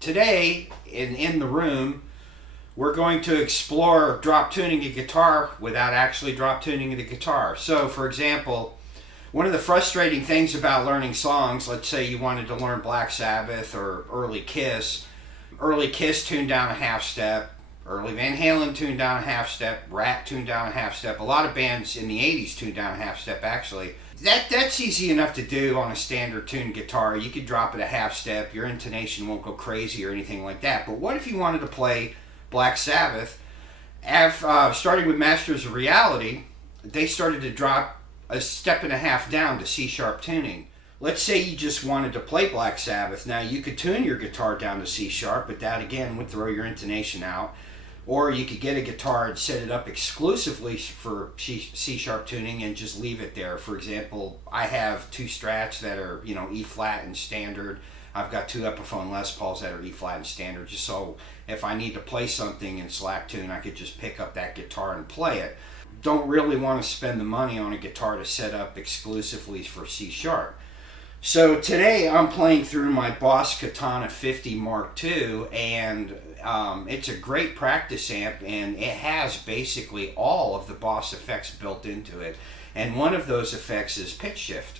Today, in the room, we're going to explore drop tuning a guitar without actually drop tuning the guitar. So, for example, one of the frustrating things about learning songs, let's say you wanted to learn Black Sabbath or early Kiss tuned down a half step, early Van Halen tuned down a half step, Rat tuned down a half step. A lot of bands in the 80s tuned down a half step actually. That's easy enough to do on a standard tuned guitar. You could drop it a half step, your intonation won't go crazy or anything like that. But what if you wanted to play Black Sabbath? Starting with Masters of Reality, they started to drop a step and a half down to C-sharp tuning. Let's say you just wanted to play Black Sabbath. Now you could tune your guitar down to C-sharp, but that again would throw your intonation out. Or you could get a guitar and set it up exclusively for C-sharp tuning and just leave it there. For example, I have two Strats that are, E-flat and standard. I've got two Epiphone Les Pauls that are E-flat and standard, just so if I need to play something in slack tune, I could just pick up that guitar and play it. Don't really want to spend the money on a guitar to set up exclusively for C-sharp. So today I'm playing through my Boss Katana 50 Mark II, and it's a great practice amp, and it has basically all of the Boss effects built into it. And one of those effects is pitch shift.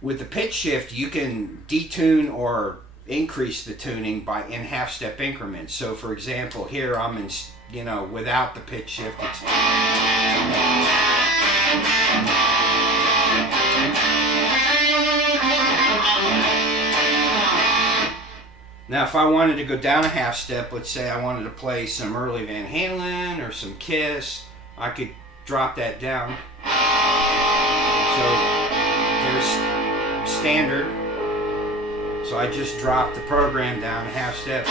With the pitch shift, you can detune or increase the tuning in half-step increments. So for example, here I'm in, without the pitch shift, it's... Now if I wanted to go down a half step, let's say I wanted to play some early Van Halen or some Kiss, I could drop that down. So there's standard. So I just dropped the program down a half step.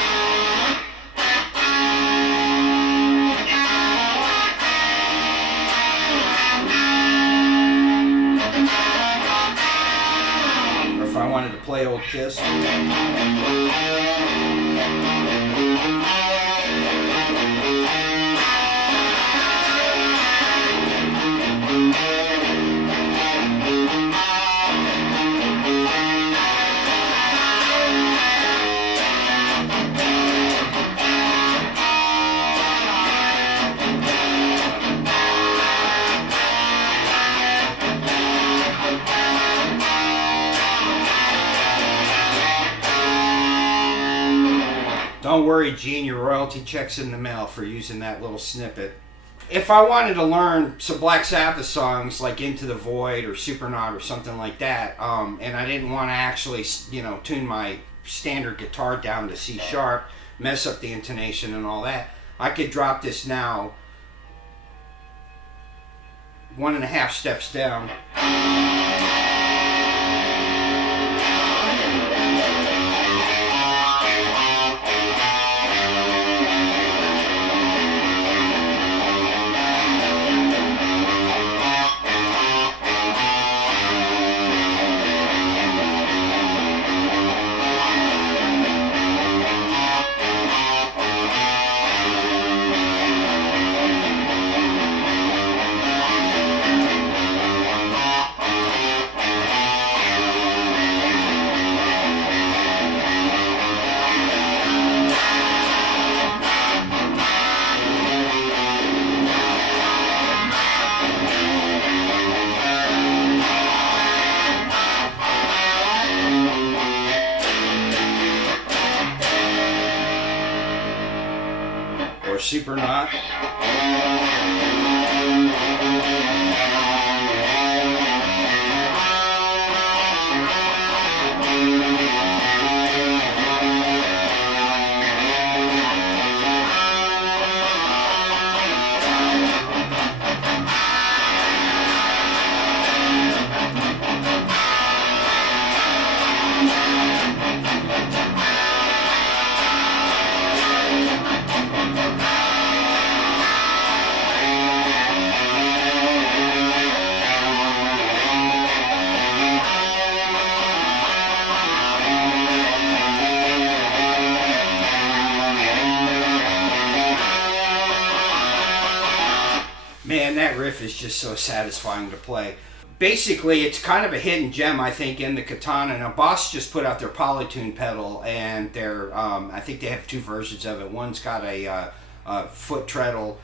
Or if I wanted to play old Kiss. Don't worry, Gene, your royalty check's in the mail for using that little snippet. If I wanted to learn some Black Sabbath songs like Into the Void or Supernaut or something like that, and I didn't want to actually, tune my standard guitar down to C sharp, mess up the intonation and all that, I could drop this now 1.5 steps down. Supernaut. Man, that riff is just so satisfying to play. basically, it's kind of a hidden gem, I think, in the Katana. Now, Boss just put out their Polytune pedal, and they're, I think they have 2 versions of it. One's got a foot treadle,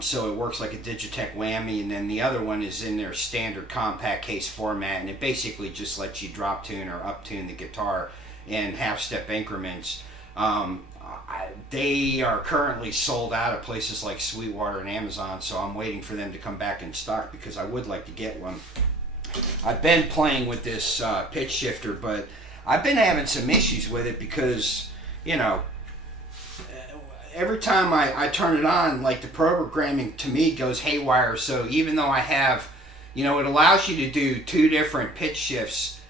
so it works like a Digitech Whammy, and then the other one is in their standard compact case format, and it basically just lets you drop tune or up tune the guitar in half-step increments. They are currently sold out at places like Sweetwater and Amazon, so I'm waiting for them to come back in stock because I would like to get one. I've been playing with this pitch shifter, but I've been having some issues with it because, you know, every time I turn it on, like the programming to me goes haywire. So even though I have, you know, it allows you to do 2 different pitch shifts,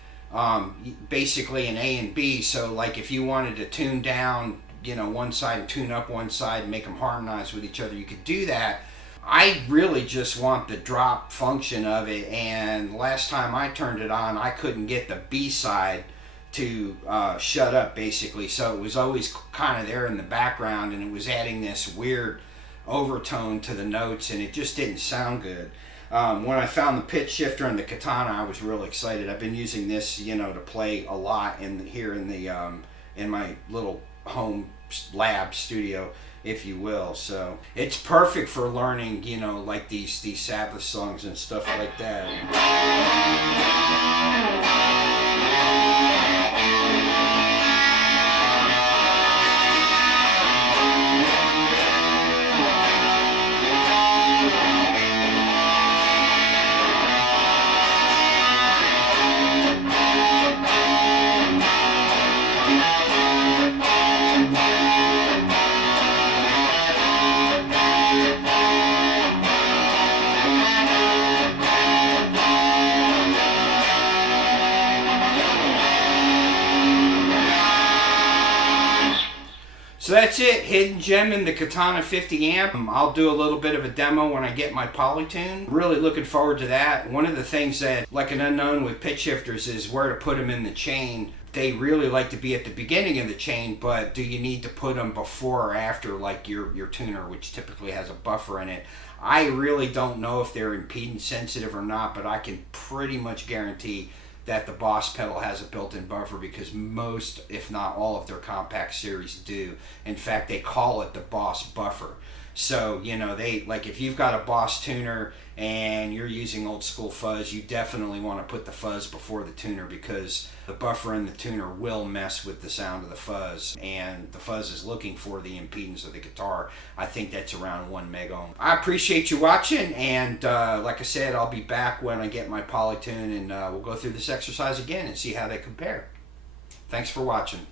basically an A and B. So like if you wanted to tune down, you know, one side and tune up one side and make them harmonize with each other, you could do that. I really just want the drop function of it, and last time I turned it on, I couldn't get the B side to shut up, basically, so it was always kind of there in the background, and it was adding this weird overtone to the notes, and it just didn't sound good. When I found the pitch shifter and the Katana, I was real excited. I've been using this, you know, to play a lot here in the in my little home lab studio, if you will. So it's perfect for learning, you know, like these Sabbath songs and stuff like that. So that's it, hidden gem in the Katana 50 amp. I'll do a little bit of a demo when I get my Polytune. Really looking forward to that. One of the things that, like an unknown with pitch shifters, is where to put them in the chain. They really like to be at the beginning of the chain, but do you need to put them before or after, like your tuner, which typically has a buffer in it? I really don't know if they're impedance sensitive or not, but I can pretty much guarantee that the Boss pedal has a built-in buffer because most, if not all, of their compact series do. In fact, they call it the Boss buffer. So, you know, they, like, if you've got a Boss tuner and you're using old school fuzz, you definitely want to put the fuzz before the tuner because the buffer in the tuner will mess with the sound of the fuzz, and the fuzz is looking for the impedance of the guitar. I think that's around 1 megohm. I appreciate you watching, and like I said, I'll be back when I get my Polytune, and we'll go through this exercise again and see how they compare. Thanks for watching.